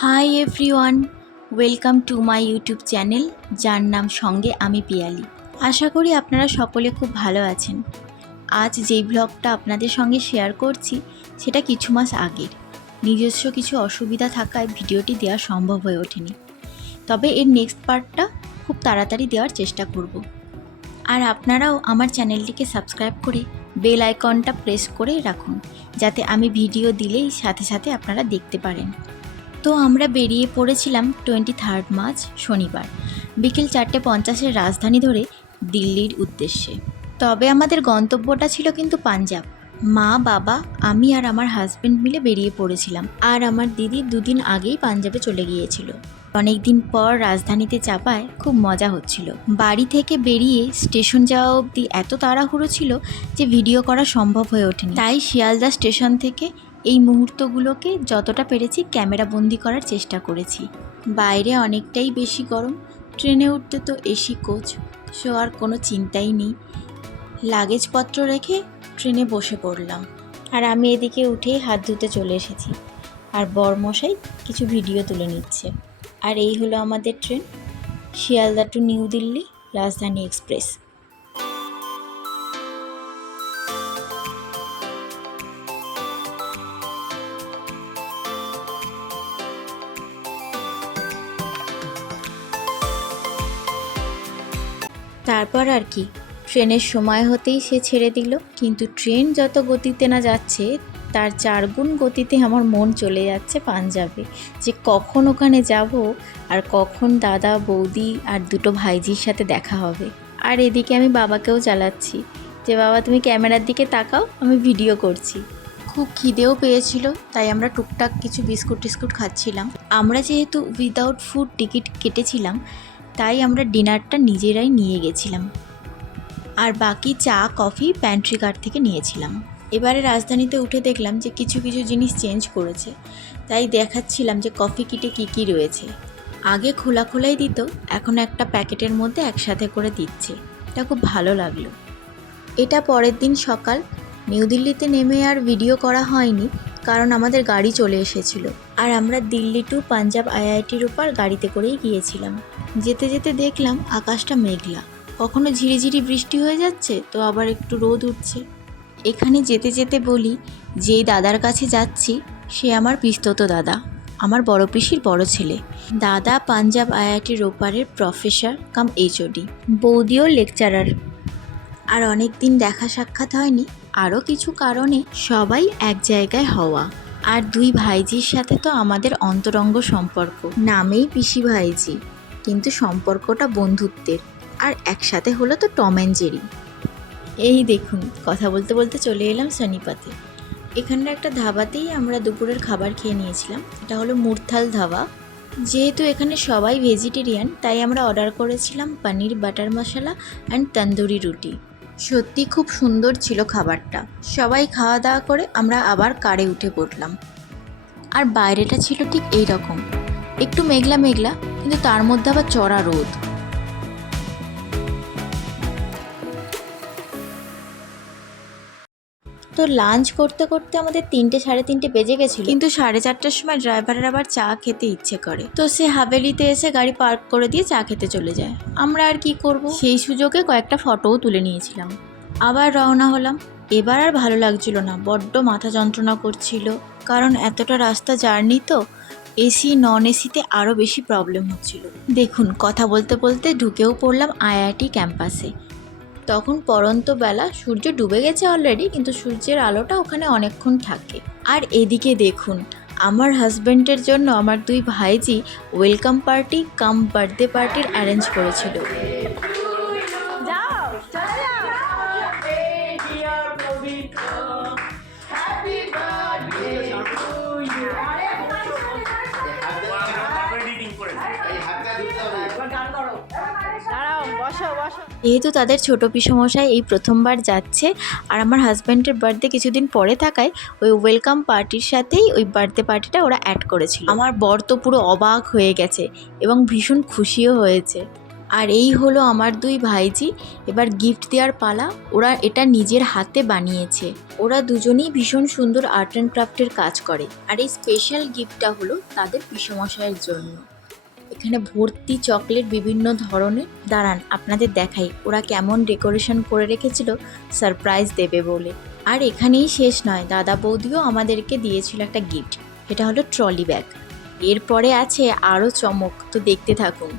Hi everyone, welcome to my YouTube channel যার নাম সঙ্গে আমি পিয়ালি। আশা করি আপনারা সকলে খুব ভালো আছেন। আজ যেই ব্লগটা আপনাদের সঙ্গে শেয়ার করছি সেটা কিছু মাস আগের। নিজস্ব কিছু অসুবিধা থাকায় ভিডিওটি দেওয়া সম্ভব হয়ে ওঠেনি, তবে এর নেক্সট পার্টটা খুব তাড়াতাড়ি দেওয়ার চেষ্টা করব। আর আপনারাও আমার চ্যানেলটিকে সাবস্ক্রাইব করে বেল আইকনটা প্রেস করে রাখুন, যাতে আমি ভিডিও দিলেই সাথে সাথে আপনারা দেখতে পারেন। তো আমরা বেরিয়ে পড়েছিলাম 23 মার্চ শনিবার বিকেল 4:50 রাজধানী ধরে দিল্লির উদ্দেশ্যে। তবে আমাদের গন্তব্যটা ছিল কিন্তু পাঞ্জাব। মা, বাবা, আমি আর আমার হাজব্যান্ড মিলে বেরিয়ে পড়েছিলাম। আর আমার দিদি দুদিন আগেই পাঞ্জাবে চলে গিয়েছিল। অনেক দিন পর রাজধানীতে চাপায় খুব মজা হচ্ছিল। বাড়ি থেকে বেরিয়ে স্টেশন যাওয়া অবধি এত তাড়াহুড়ো ছিল যে ভিডিও করা সম্ভব হয়ে ওঠেনি। তাই শিয়ালদা স্টেশন থেকে এই মুহূর্তগুলোকে যতটা পেরেছি ক্যামেরা বন্দি করার চেষ্টা করেছি। বাইরে অনেকটাই বেশি গরম, ট্রেনে উঠতে তো এসি কোচ, সো আর কোনো চিন্তাই নেই। লাগেজপত্র রেখে ট্রেনে বসে পড়লাম, আর আমি এদিকে উঠেই হাত ধুতে চলে এসেছি, আর বরমশাই কিছু ভিডিও তুলে নিচ্ছে। আর এই হলো আমাদের train, Sealdah two new Delhi রাজধানী এক্সপ্রেস। তারপর আর কি, ট্রেনের সময় হতেই সে ছেড়ে দিল। কিন্তু ট্রেন যত গতিতে না যাচ্ছে তার 4 গুণ গতিতে আমার মন চলে যাচ্ছে পাঞ্জাবে, যে কখন ওখানে যাব আর কখন দাদা, বৌদি আর দুটো ভাইজির সাথে দেখা হবে। আর এদিকে আমি বাবাকেও চালাচ্ছি যে বাবা তুমি ক্যামেরার দিকে তাকাও, আমি ভিডিও করছি। খুব খিদেও পেয়েছিল, তাই আমরা টুকটাক কিছু বিস্কুট টিস্কুট খাচ্ছিলাম। আমরা যেহেতু উইদাউট ফুড টিকিট কেটেছিলাম, তাই আমরা ডিনারটা নিজেরাই নিয়ে গেছিলাম, আর বাকি চা কফি প্যান্ট্রি কার থেকে নিয়েছিলাম। এবারে রাজধানীতে উঠে দেখলাম যে কিছু কিছু জিনিস চেঞ্জ করেছে, তাই দেখাচ্ছিলাম যে কফি কিটে কী কী রয়েছে। আগে খোলা খোলাই দিত, এখন একটা প্যাকেটের মধ্যে একসাথে করে দিচ্ছে। এটা খুব ভালো লাগলো। এটা পরের দিন সকাল। নিউ দিল্লিতে নেমে আর ভিডিও করা হয়নি, কারণ আমাদের গাড়ি চলে এসেছিল। আর আমরা দিল্লি টু পাঞ্জাব আইআইটির উপর গাড়িতে করেই গিয়েছিলাম। যেতে যেতে দেখলাম আকাশটা মেঘলা, কখনো ঝিরিঝিরি বৃষ্টি হয়ে যাচ্ছে, তো আবার একটু রোদ উঠছে। এখানে যেতে যেতে বলি, যেই দাদার কাছে যাচ্ছি সে আমার পিস্তত দাদা, আমার বড় পিসির বড় ছেলে। দাদা পাঞ্জাব আইআইটির ওপারের প্রফেসর কাম এইচওডি, বৌদিও লেকচারার। আর অনেক দিন দেখা সাক্ষাৎ হয়নি, আরও কিছু কারণে সবাই এক জায়গায় হওয়া। আর দুই ভাইজির সাথে তো আমাদের অন্তরঙ্গ সম্পর্ক, নামেই পিসি ভাইজি, কিন্তু সম্পর্কটা বন্ধুত্বের। আর একসাথে হলো তো টম অ্যান্ড জেরি। এই দেখুন, কথা বলতে বলতে চলে এলাম সনিপাতে। এখানকার একটা ধাবাতেই আমরা দুপুরের খাবার খেয়ে নিয়েছিলাম। এটা হলো মুরথাল ধাবা। যেহেতু এখানে সবাই ভেজিটেরিয়ান, তাই আমরা অর্ডার করেছিলাম পনির বাটার মশলা অ্যান্ড তন্দুরি রুটি। সত্যি খুব সুন্দর ছিল খাবারটা। সবাই খাওয়া দাওয়া করে আমরা আবার কারে উঠে পড়লাম। আর বাইরেটা ছিল ঠিক এই রকম, একটু মেঘলা মেঘলা, কিন্তু তার মধ্যে আবার চড়া রোদ। তো লাঞ্চ করতে করতে আমাদের 3টে সাড়ে 3টে বেজে গেছিলো, কিন্তু 4:30টার সময় ড্রাইভারের আবার চা খেতে ইচ্ছে করে, তো সে হাভেলিতে এসে গাড়ি পার্ক করে দিয়ে চা খেতে চলে যায়। আমরা আর কি করব, সেই সুযোগে কয়েকটা ফটোও তুলে নিয়েছিলাম। আবার রওনা হলাম। এবার আর ভালো লাগছিল না, বড্ড মাথা যন্ত্রণা করছিল, কারণ এতটা রাস্তা জার্নি তো এসি নন এসিতে আরও বেশি প্রবলেম হচ্ছিল। দেখুন, কথা বলতে বলতে ঢুকেও পড়লাম আইআইটি ক্যাম্পাসে। তখন পড়ন্ত বেলা, সূর্য ডুবে গেছে অলরেডি, কিন্তু সূর্যের আলোটা ওখানে অনেকক্ষণ থাকে। আর এদিকে দেখুন, আমার হাজব্যান্ডের জন্য আমার দুই ভাইজি ওয়েলকাম পার্টি কাম বার্থডে পার্টির অ্যারেঞ্জ করেছিল। যেহেতু তাদের ছোটো পিসমশাই এই প্রথমবার যাচ্ছে, আর আমার হাজব্যান্ডের বার্থডে কিছুদিন পরে থাকায় ওই ওয়েলকাম পার্টির সাথেই ওই বার্থডে পার্টিটা ওরা অ্যাড করেছিল। আমার বর তো পুরো অবাক হয়ে গেছে এবং ভীষণ খুশিও হয়েছে। আর এই হলো আমার দুই ভাইজি। এবার গিফট দেওয়ার পালা। ওরা এটা নিজের হাতে বানিয়েছে। ওরা দুজনেই ভীষণ সুন্দর আর্ট অ্যান্ড ক্রাফটের কাজ করে। আর এই স্পেশাল গিফটটা হলো তাদের পিসমশাইয়ের জন্য। এখানে ভর্তি চকলেট বিভিন্ন ধরনের। দাঁড়ান আপনাদের দেখাই ওরা কেমন ডেকোরেশন করে রেখেছিল সারপ্রাইজ দেবে বলে। আর এখানেই শেষ নয়, দাদা বৌদিও আমাদেরকে দিয়েছিল একটা গিফট। এটা হলো ট্রলি ব্যাগ। এরপরে আছে আরও চমক, তো দেখতে থাকুন।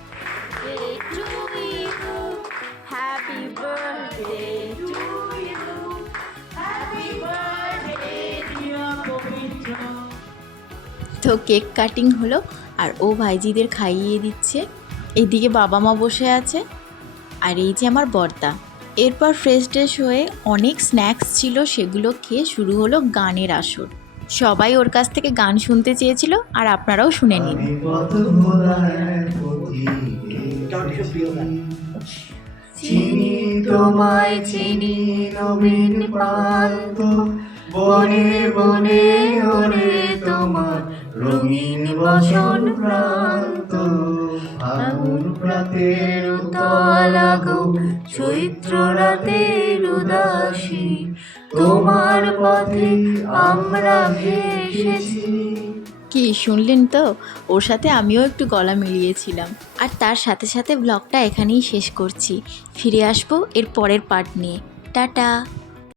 তো কেক কাটিং হলো আর ও ভাইজিদের খাইয়ে দিচ্ছে। এইদিকে বাবা মা বসে আছে আর এই যে আমার বর্দা। এরপর ফ্রেশ ট্রেশ হয়ে অনেক স্ন্যাক্স ছিল, সেগুলো খেয়ে শুরু হলো গানের আসর। সবাই ওর কাছ থেকে গান শুনতে চেয়েছিল আর আপনারাও শুনে নিন। চিনি তোমায় চিনি নবীন প্রান্ত, বনে বনে ওরে তোমার রঙিন বসন প্রান্ত। ফাগুন প্রাতের উতল আগো, চৈত্র রাতের উদাসী, তোমার পথে আমরা ভেসেছি। কি শুনলেন তো? ওর সাথে আমিও একটু গলা মিলিয়েছিলাম। আর তার সাথে সাথে ব্লগটা এখানেই শেষ করছি। ফিরে আসবো এর পরের পার্ট নিয়ে। টাটা।